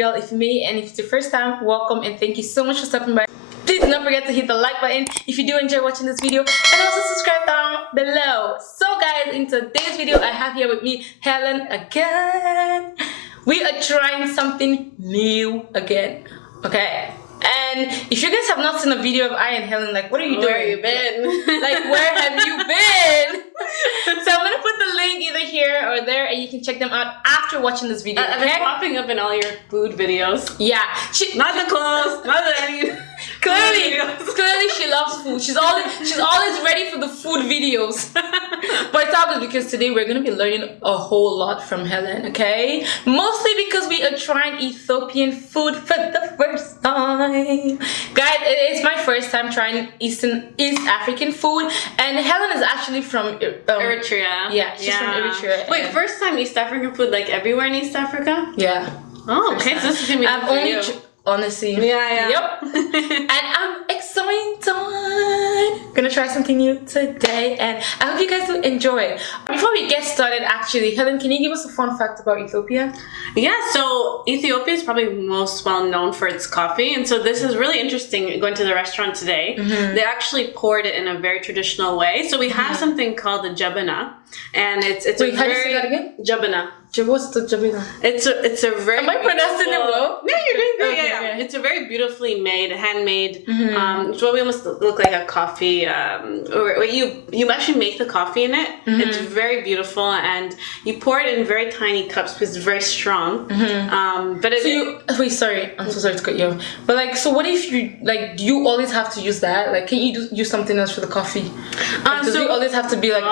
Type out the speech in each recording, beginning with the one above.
girl ifymaey, and if it's your first time, welcome and thank you so much for stopping by. Please do not forget to hit the like button if you do enjoy watching this video, and also subscribe down below. So guys, in today's video I have here with me Helen again. We are trying something new again, okay? And if you guys have not seen a video of I and Helen, like, what are you doing? Where have you been? Like, where have you been? So I'm gonna put the link either here or there, and you can check them out after watching this video. Okay? They're popping up in all your food videos. Yeah, not the clothes, not the any. Clearly she loves food. She's always ready for the food videos. But it's all good because today we're gonna be learning a whole lot from Helen, okay? Mostly because we are trying Ethiopian food for the first time. Guys, it is my first time trying East African food, and Helen is actually from Eritrea. Yeah, she's from Eritrea. Wait, first time East African food, like everywhere in East Africa? Yeah. Oh, okay, so this is gonna be I've only honestly. Yeah. Yep. And I'm excited. Gonna try something new today, and I hope you guys will enjoy. Before we get started, actually, Helen, can you give us a fun fact about Ethiopia? Yeah, so Ethiopia is probably most well known for its coffee, and so this is really interesting. Going to the restaurant today, they actually poured it in a very traditional way. So we have something called the jabana, and it's Wait, a how do very you say that again? jabana. What's the jabina? It's a very. Am I pronouncing it well? No, you're doing great. Okay, Yeah. okay. It's a very beautifully made, handmade. It's what we almost look like a coffee. Or you actually make the coffee in it. It's very beautiful, and you pour it in very tiny cups because it's very strong. But wait, sorry, I'm so sorry to cut you off. But like, so what if you like? Do you always have to use that? Like, can you use something else for the coffee? Like, does it always have to be like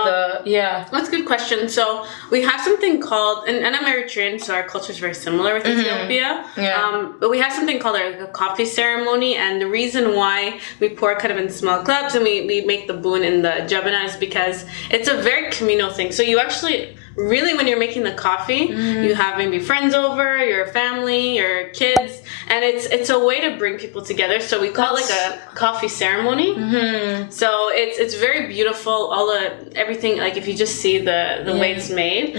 That's a good question. So we have something called. And I'm Eritrean, so our culture is very similar with Ethiopia. Yeah. But we have something called a coffee ceremony, and the reason why we pour kind of in small cups and we make the boon in the jabana is because it's a very communal thing. So you actually, really, when you're making the coffee, you have maybe friends over, your family, your kids, and it's a way to bring people together. So we call it like a coffee ceremony. So it's very beautiful. Everything, like if you just see the way it's made,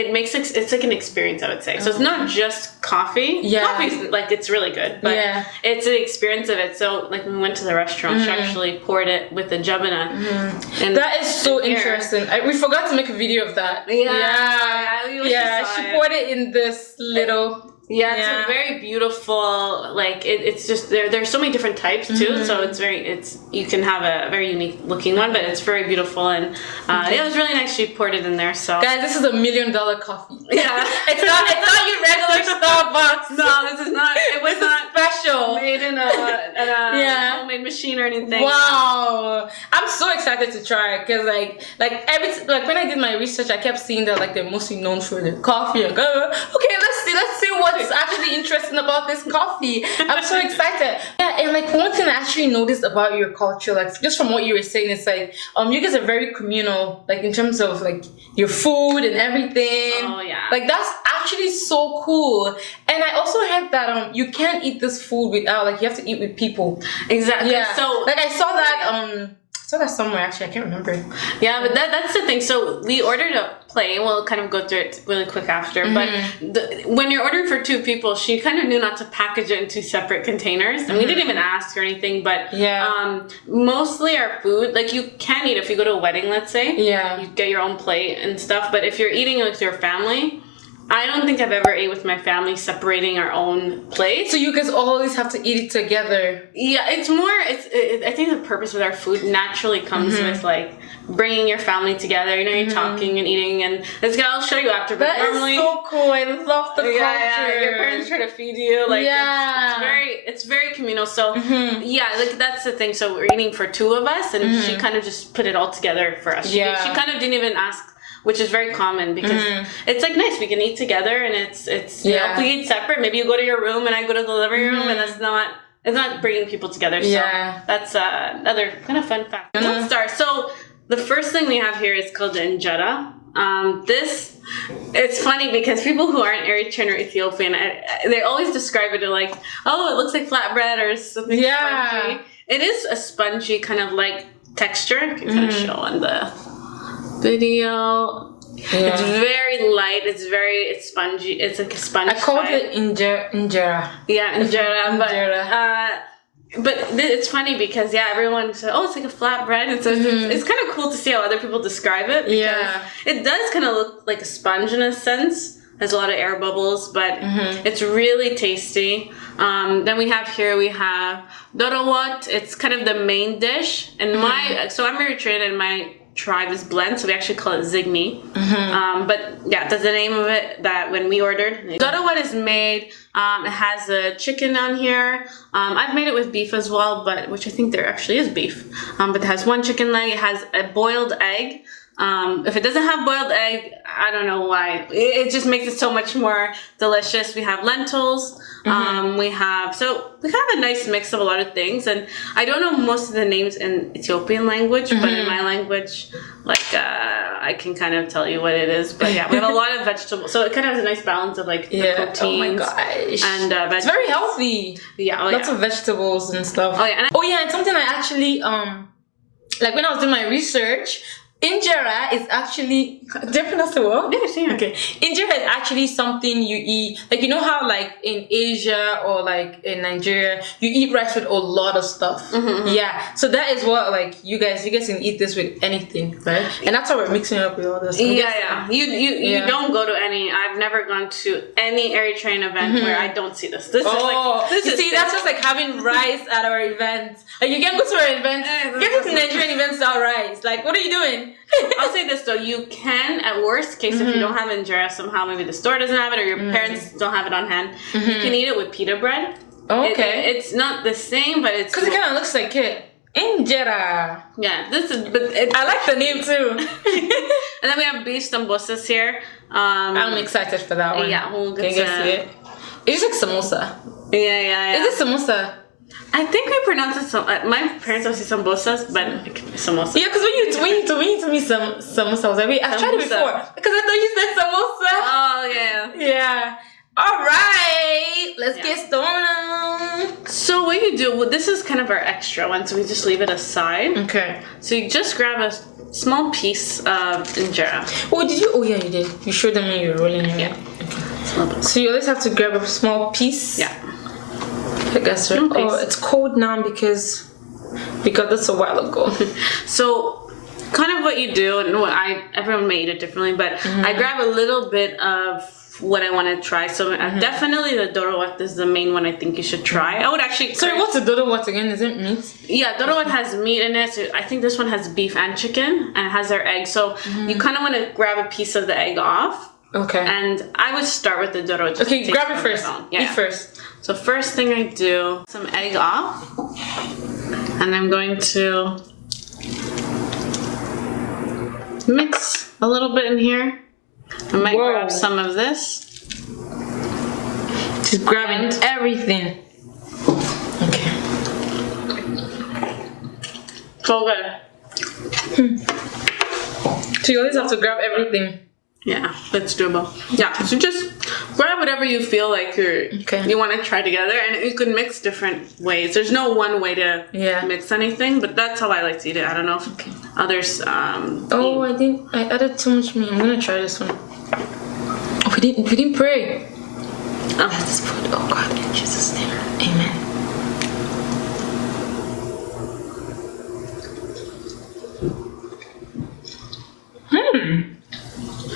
it makes it's like an experience, I would say. So it's not just coffee. Yeah. Coffee's like, it's really good, but it's an experience of it. So like when we went to the restaurant, she actually poured it with the jabana. And that is so interesting. We forgot to make a video of that. Yeah. She poured it in this little. Yeah, it's a very beautiful, like, it's just, there's so many different types, too, so you can have a very unique looking one, but it's very beautiful, and it was really nice she poured it in there, so. Guys, this is $1 million coffee. Yeah. it's not your regular Starbucks. No, this is not, it was not special. made in a homemade machine or anything. Wow. I'm so excited to try it, because like when I did my research, I kept seeing that like they're mostly known for their coffee, and okay, let's see what's actually interesting about this coffee. I'm so excited. Yeah, and like one thing I actually noticed about your culture, like just from what you were saying, it's like you guys are very communal, like in terms of like your food and everything. Oh yeah. Like that's actually so cool. And I also heard that you can't eat this food without, like, you have to eat with people. Exactly. Yeah. So like I saw that somewhere, actually. I can't remember. Yeah, but that's the thing. So we ordered a plate. We'll kind of go through it really quick after. But when you're ordering for 2 people, she kind of knew not to package it in 2 separate containers. And we didn't even ask or anything. But mostly our food, like you can eat if you go to a wedding, let's say. Yeah. You get your own plate and stuff. But if you're eating with your family, I don't think I've ever ate with my family separating our own plates. So you guys always have to eat it together. Yeah, it's more, I think the purpose with our food naturally comes with like bringing your family together. You know, you're talking and eating, and I'll show you after. But that normally, is so cool. I love the culture. Yeah, your parents try to feed you. Like, it's very communal. So yeah, like that's the thing. So we're eating for 2 of us, and she kind of just put it all together for us. She kind of didn't even ask. Which is very common because it's like nice. We can eat together, and it's you know, if we eat separate, maybe you go to your room and I go to the living room, and it's not bringing people together. So that's another kind of fun fact. Let's start. So the first thing we have here is called the injera. It's funny because people who aren't Eritrean or Ethiopian, they always describe it like, oh, it looks like flatbread or something spongy. It is a spongy kind of like texture. I can kind of show on the video. Yeah. It's very light. It's spongy. It's like a sponge. I called pie. it injera. Yeah, injera. Injera. But it's funny because everyone said, "Oh, it's like a flatbread." It's kind of cool to see how other people describe it. Yeah, it does kind of look like a sponge in a sense. Has a lot of air bubbles, but it's really tasty. Then we have dorowat. It's kind of the main dish, and so I'm Eritrean and my tribe is blend, so we actually call it zigni. But that's the name of it that when we ordered. Dorowat is made, it has a chicken on here. I've made it with beef as well, but which I think there actually is beef. But it has one chicken leg, it has a boiled egg. If it doesn't have boiled egg, I don't know why. It just makes it so much more delicious. We have lentils. We have a nice mix of a lot of things, and I don't know most of the names in Ethiopian language, but in my language, I can kind of tell you what it is. But we have a lot of vegetables, so it kind of has a nice balance of the proteins. Oh my gosh. And vegetables. It's very healthy. Lots of vegetables and stuff. And something I actually like when I was doing my research. Injera is actually, did I pronounce it well? Yes, yeah. Okay. Injera is actually something you eat, like you know how like in Asia or like in Nigeria, you eat rice with a lot of stuff. Yeah. So that is what like you guys can eat this with anything, right? And that's how we're mixing it up with all this. You don't go to any, I've never gone to any Eritrean event where I don't see this. This is that's just like having rice at our events. Like you can't go to our events, get to Nigerian events without rice. Like what are you doing? I'll say this though, you can, at worst case, if you don't have injera somehow, maybe the store doesn't have it or your parents don't have it on hand, you can eat it with pita bread. Okay. It's not the same, but it's... Because it kind of looks like it. Injera. Yeah, I like the name too. And then we have beef sambosas here. I'm excited for that one. Yeah, we'll get to see it. It's like samosa. Yeah. Is it samosa? I think we pronounce it my parents don't say sambosas, but it can be samosa. Yeah, because when you told me some samosa, I was like, wait, I've tried it before. Because I thought you said samosa. Oh, yeah. Yeah. All right. Let's get started. So what you do, this is kind of our extra one, so we just leave it aside. Okay. So you just grab a small piece of injera. Oh, did you? Oh, yeah, you did. You showed them when you were rolling it. Yeah. Okay. So you always have to grab a small piece. Yeah. I guess right. Oh, it's cold now because we got this a while ago. So, kind of what you do, and everyone may eat it differently, but I grab a little bit of what I want to try. So definitely the dorowat is the main one I think you should try. I would actually... Sorry, what's the dorowat again? Is it meat? Yeah, dorowat has meat in it. So I think this one has beef and chicken, and it has their egg. So you kind of want to grab a piece of the egg off. Okay. And I would start with the dorowat. Okay, grab it first. Eat first. So first thing I do, some egg off, and I'm going to mix a little bit in here. I might grab some of this. Just grabbing everything. Okay. So good. So you always have to grab everything. Yeah, that's doable. Yeah, so just grab whatever you feel like you want to try together, and you can mix different ways. There's no one way to mix anything, but that's how I like to eat it. I don't know if others. I added too much meat. I'm gonna try this one. Oh, we didn't pray. This food. Oh God, in Jesus' name, Amen.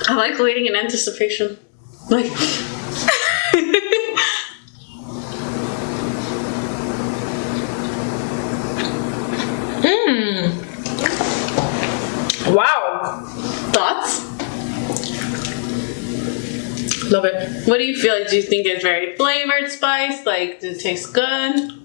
I like waiting in anticipation. Like. Wow. Thoughts? Love it. What do you feel like? Do you think it's very flavored spice? Like, does it taste good?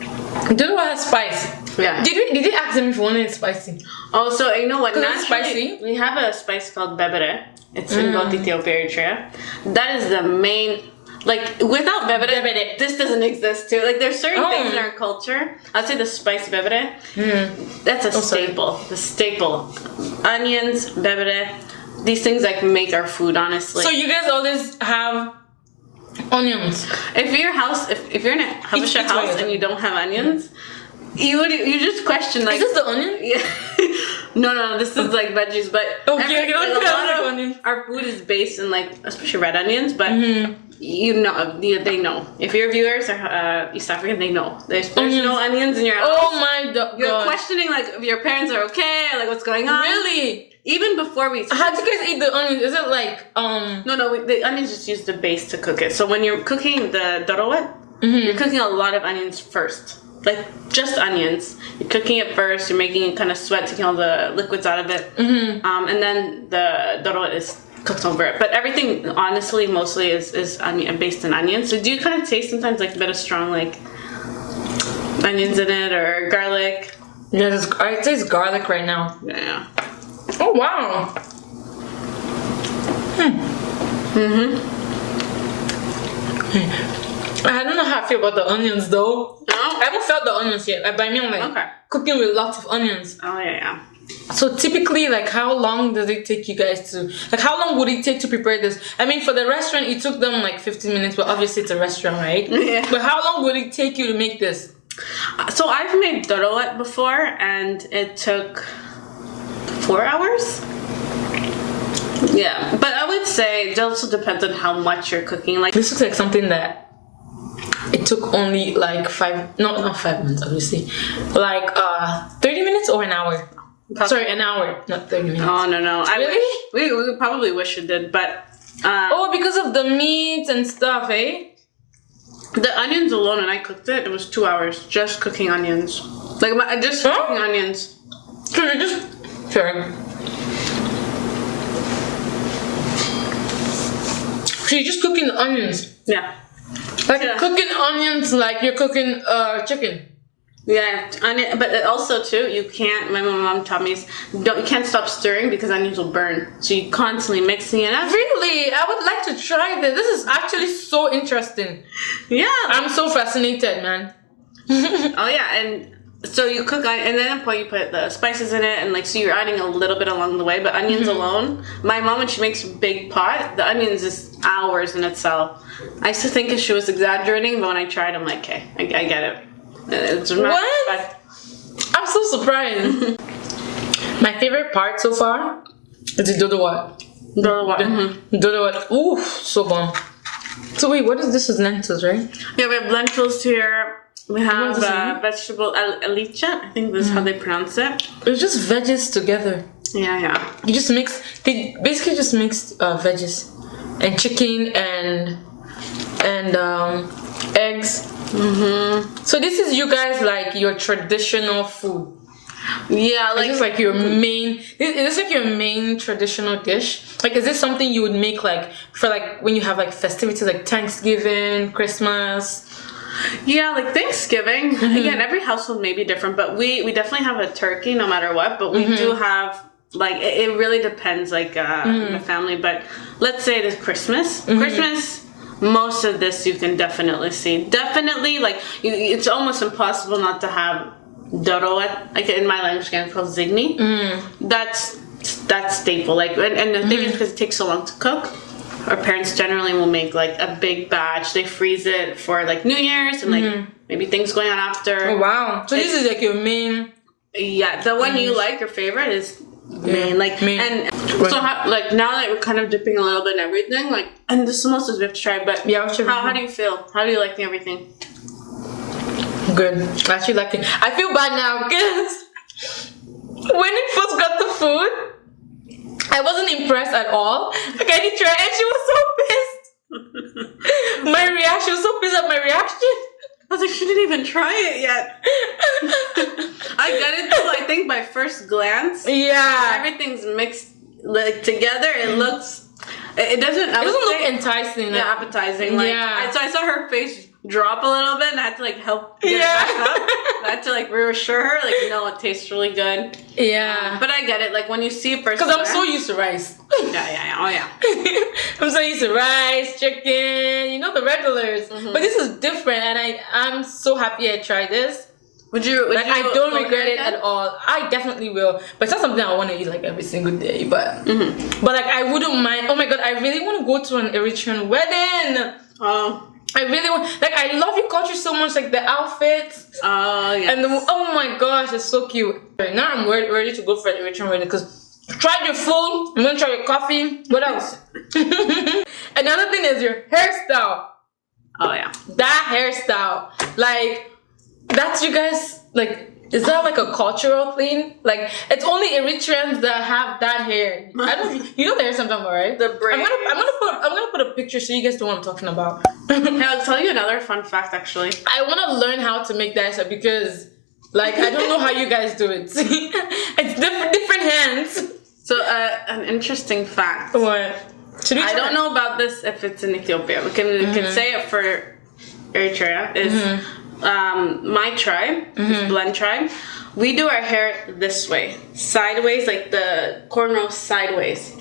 Don't know what has spice. Yeah. Did they ask them if you wanted it spicy? Oh, so you know what? Naturally, spicy. We have a spice called bebere. It's in both Ethiopia and Eritrea. That is the main. Like, without bebere, this doesn't exist too. Like, there's certain things in our culture. I'd say the spice bebere. That's a staple. The staple. Onions, bebere. These things like make our food, honestly. So you guys always have onions. If you're in a Habesha house and you don't have onions, you just question like. Is this the onion? Yeah. No, this is like veggies, but Okay, like, don't a lot tell of me. our food is based in like, especially red onions, but Mm-hmm. they know. If your viewers are East African, they know. There's no onions in your house. Oh my god. You're questioning like if your parents are okay, or, like what's going on. Really? Even before we... How do you guys eat the onions? Is it like No, the onions just use the base to cook it. So when you're cooking the dorowet, you're cooking a lot of onions first. Like, just onions. You're cooking it first, you're making it kind of sweat, taking all the liquids out of it. And then the dorowet is cooked over it. But everything, honestly, mostly is onion, based in onions. So do you kind of taste sometimes like a bit of strong, like, onions in it or garlic? Yeah, I taste garlic right now. Yeah. Oh wow. I don't know how I feel about the onions though. No? I haven't felt the onions yet. But I mean like cooking with lots of onions. Oh, yeah. So typically, like, how long does it take you guys to, like, how long would it take to prepare this? I mean, for the restaurant, it took them like 15 minutes, but obviously it's a restaurant, right? Yeah. But how long would it take you to make this? So I've made dorowet before, and it took 4 hours. Yeah, but I would say it also depends on how much you're cooking. Like, This looks like something that it took only like not 5 minutes, obviously, like 30 minutes or an hour. Sorry, an hour, not 30 minutes. oh no, Really? we probably wish it did, but Oh, because of the meat and stuff, eh? the onions alone, when I cooked it, it was 2 hours just cooking onions. Like just cooking onions. So you just sorry. So you're just cooking the onions. Yeah. Like Yeah. cooking onions like you're cooking chicken. Yeah, onion, but also too, you can't. My mom taught me you can't stop stirring because onions will burn. So you constantly mixing it up. Really? I would like to try this. This is actually so interesting. Yeah. I'm so fascinated, man. Oh yeah, and so you cook and then at the point you put the spices in it, and like so you're adding a little bit along the way. But onions alone, my mom when she makes a big pot, the onions is hours in itself. I used to think she was exaggerating, but when I tried, I'm like, okay, I get it. It's not What? I'm so surprised. My favorite part so far is the dorowet. Dorowet. Ooh, so bomb. So wait, what is this? Is lentils, right? Yeah, we have lentils here. We have What is this? vegetable alicha. I think this is how they pronounce it. It's just veggies together. Yeah. You just mix. They basically just mixed veggies and chicken and eggs. So this is you guys like your traditional food. Yeah, Like, this is like your main. Is this like your main traditional dish? Like, is this something you would make like for like when you have like festivities like Thanksgiving, Christmas? Yeah, like Thanksgiving. Again, every household may be different, but we definitely have a turkey no matter what. But we do have like it really depends like the family. But let's say it is Christmas. Christmas. Most of this you can definitely see. Definitely, like it's almost impossible not to have dorowet. Like in my language, again, it's called zigni. That's staple. Like, and the thing is because it takes so long to cook. Our parents generally will make like a big batch. They freeze it for like New Year's and like maybe things going on after. Oh wow! So this is like your main. Yeah, the one you like, your favorite is main. Like main. And so how, like now that we're kind of dipping a little bit in everything, like and the samosas we have to try. But Yeah, how do you feel? How do you like everything? Good. I actually like it. I feel bad now because when we first got the food, I wasn't impressed at all. Like I didn't try, and she was so pissed. My reaction, she was so pissed at my reaction. I was like, she didn't even try it yet. I got it too. I think by first glance, Yeah. everything's mixed like together. It looks. It doesn't. It doesn't look enticing. Yeah, appetizing. Like, Yeah. So I saw her face drop a little bit, and I had to like help get it back up. I had to like reassure her, like, no, it tastes really good. Yeah. But I get it. Like when you see it first. Because I'm so used to rice. Yeah. Oh yeah. I'm so used to rice, chicken, you know, the regulars. But this is different, and I'm so happy I tried this. Would you? I don't regret it at all. I definitely will, but it's not something I want to eat like every single day. But like I wouldn't mind. Oh my god, I really want to go to an Eritrean wedding. Oh. I really want, like, I love your culture so much, like the outfits. Oh, yeah. And oh my gosh, it's so cute. Right now I'm ready to go for the Eritrean wedding because try your food, I'm gonna try your coffee. What else? Another thing is your hairstyle. Oh, yeah. That hairstyle. Like, that's you guys, like, is that like a cultural thing? Like, it's only Eritreans that have that hair. I don't. You know the hair sometimes, right? The braids. I'm gonna put a picture so you guys know what I'm talking about. Hey, I'll tell you another fun fact. Actually, I want to learn how to make that hair because, like, I don't know how you guys do it. It's different hands. So, an interesting fact. What? Should we I try? don't know about this if it's in Ethiopia. We can say it for Eritrea. Is my tribe, this blend tribe, we do our hair this way, sideways, like the cornrow sideways.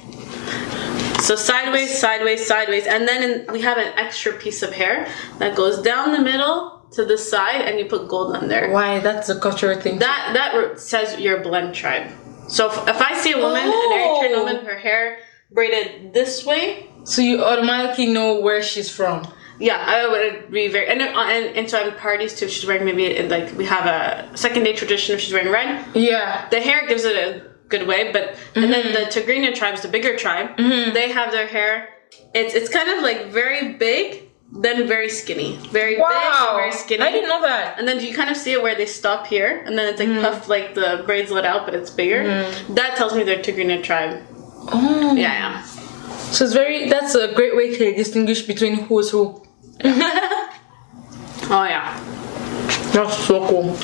So sideways, sideways, sideways, and then we have an extra piece of hair that goes down the middle to the side, and you put gold on there. Why? That's a cultural thing. That says you're a blend tribe. So if I see a woman, an Eritrean woman, her hair braided this way, so you automatically know where she's from. Yeah, I would be very, and so at parties too, if she's wearing maybe, like, we have a second day tradition if she's wearing red. Yeah. The hair gives it a good way, but, and then the Tigrinya tribes, the bigger tribe, they have their hair, it's kind of like very big, then very skinny. Very big, very skinny. I didn't know that. And then you kind of see it where they stop here, and then it's like puffed, like the braids let out, but it's bigger. That tells me they're Tigrinya tribe. Oh. Yeah. So that's a great way to distinguish between who is who. Oh yeah, that's so cool.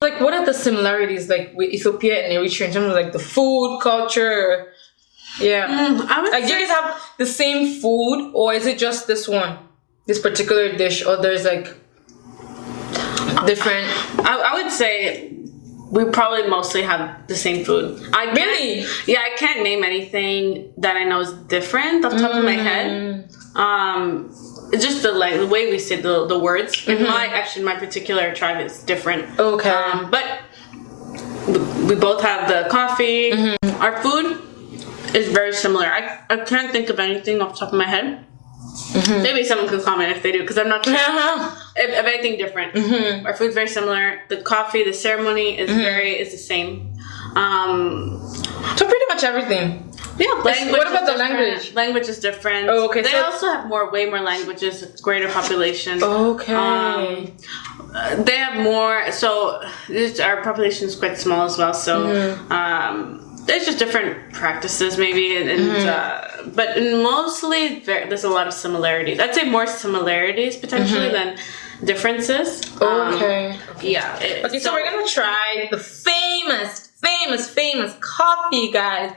Like, what are the similarities, like, with Ethiopia and Eritrea in terms of, like, the food culture? Yeah, I would like, do you guys have the same food, or is it just this particular dish, or there's like different? I would say we probably mostly have the same food. Really? Yeah, I can't name anything that I know is different off the top of my head. It's just the way we say the words. In my particular tribe is different. Okay. But we both have the coffee. Our food is very similar. I can't think of anything off the top of my head. Maybe someone could comment if they do, because I'm not sure if anything different. Our food's very similar. The coffee, the ceremony is the same. So pretty much everything. Yeah, what about the language? Language is different. Oh, okay. They also have way more languages, greater population. Okay. They have more, so our population is quite small as well, so there's just different practices maybe, but mostly there's a lot of similarities. I'd say more similarities potentially than differences. Okay. Yeah. Okay, so we're gonna try the famous coffee, guys.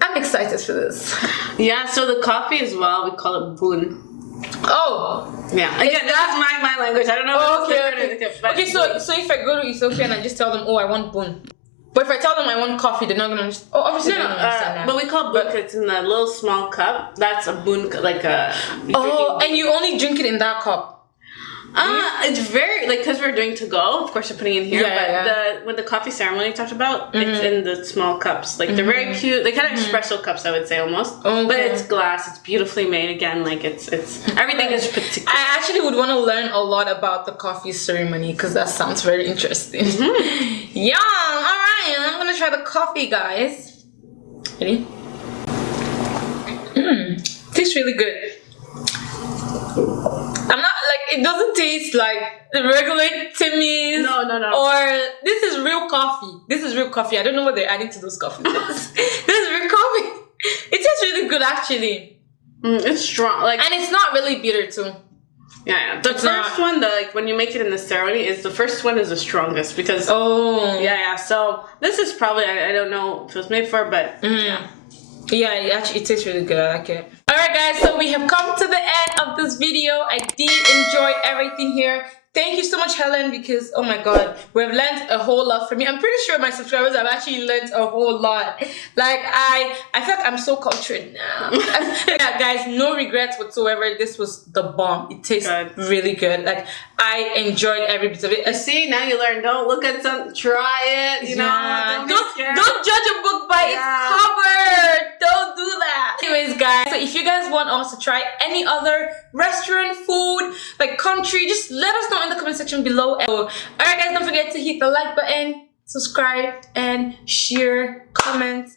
I'm excited for this. Yeah, so the coffee as well, we call it bun. Oh. Yeah. Again, that's my language. I don't know. Okay, so if I go to Ethiopia and I just tell them, oh, I want bun. But if I tell them I want coffee, they're not gonna understand. Oh, obviously they don't understand that. But we call bun, it's in a little small cup. That's a bun, like a... Oh, and you only drink it in that cup. It's very, like, because we're doing to go, of course we're putting it in here, with the coffee ceremony you talked about, it's in the small cups. Like, they're very cute. They're kind of espresso cups, I would say, almost. Okay. But it's glass. It's beautifully made. Again, like, it's everything is particular. I actually would want to learn a lot about the coffee ceremony, because that sounds very interesting. Yeah, alright, I'm gonna try the coffee, guys. Ready? Tastes really good. I'm not, like, it doesn't taste like the regular Timmy's. No. Or this is real coffee. This is real coffee. I don't know what they're adding to those coffees. This is real coffee. It tastes really good, actually. It's strong, like, and it's not really bitter too. Yeah. The first one, like, when you make it in the ceremony, the first one is the strongest because. Oh. Yeah. So this is probably, I don't know if it was made for, but yeah, it tastes really good. I like it. Alright guys, so we have come to the end of this video. I did enjoy everything here. Thank you so much, Helen, because, oh my god, we've learned a whole lot from you. I'm pretty sure my subscribers have actually learned a whole lot. Like, I feel like I'm so cultured now. Yeah, guys, no regrets whatsoever. This was the bomb. It tastes really good. Like, I enjoyed every bit of it. See, now you learn. Don't look at something, try it, you know. Don't judge a book by its cover. Don't do that. Anyways, guys. So if you guys want us to try any other restaurant food, like country, just let us know in the comment section below. Alright guys, don't forget to hit the like button, subscribe, and share, comment.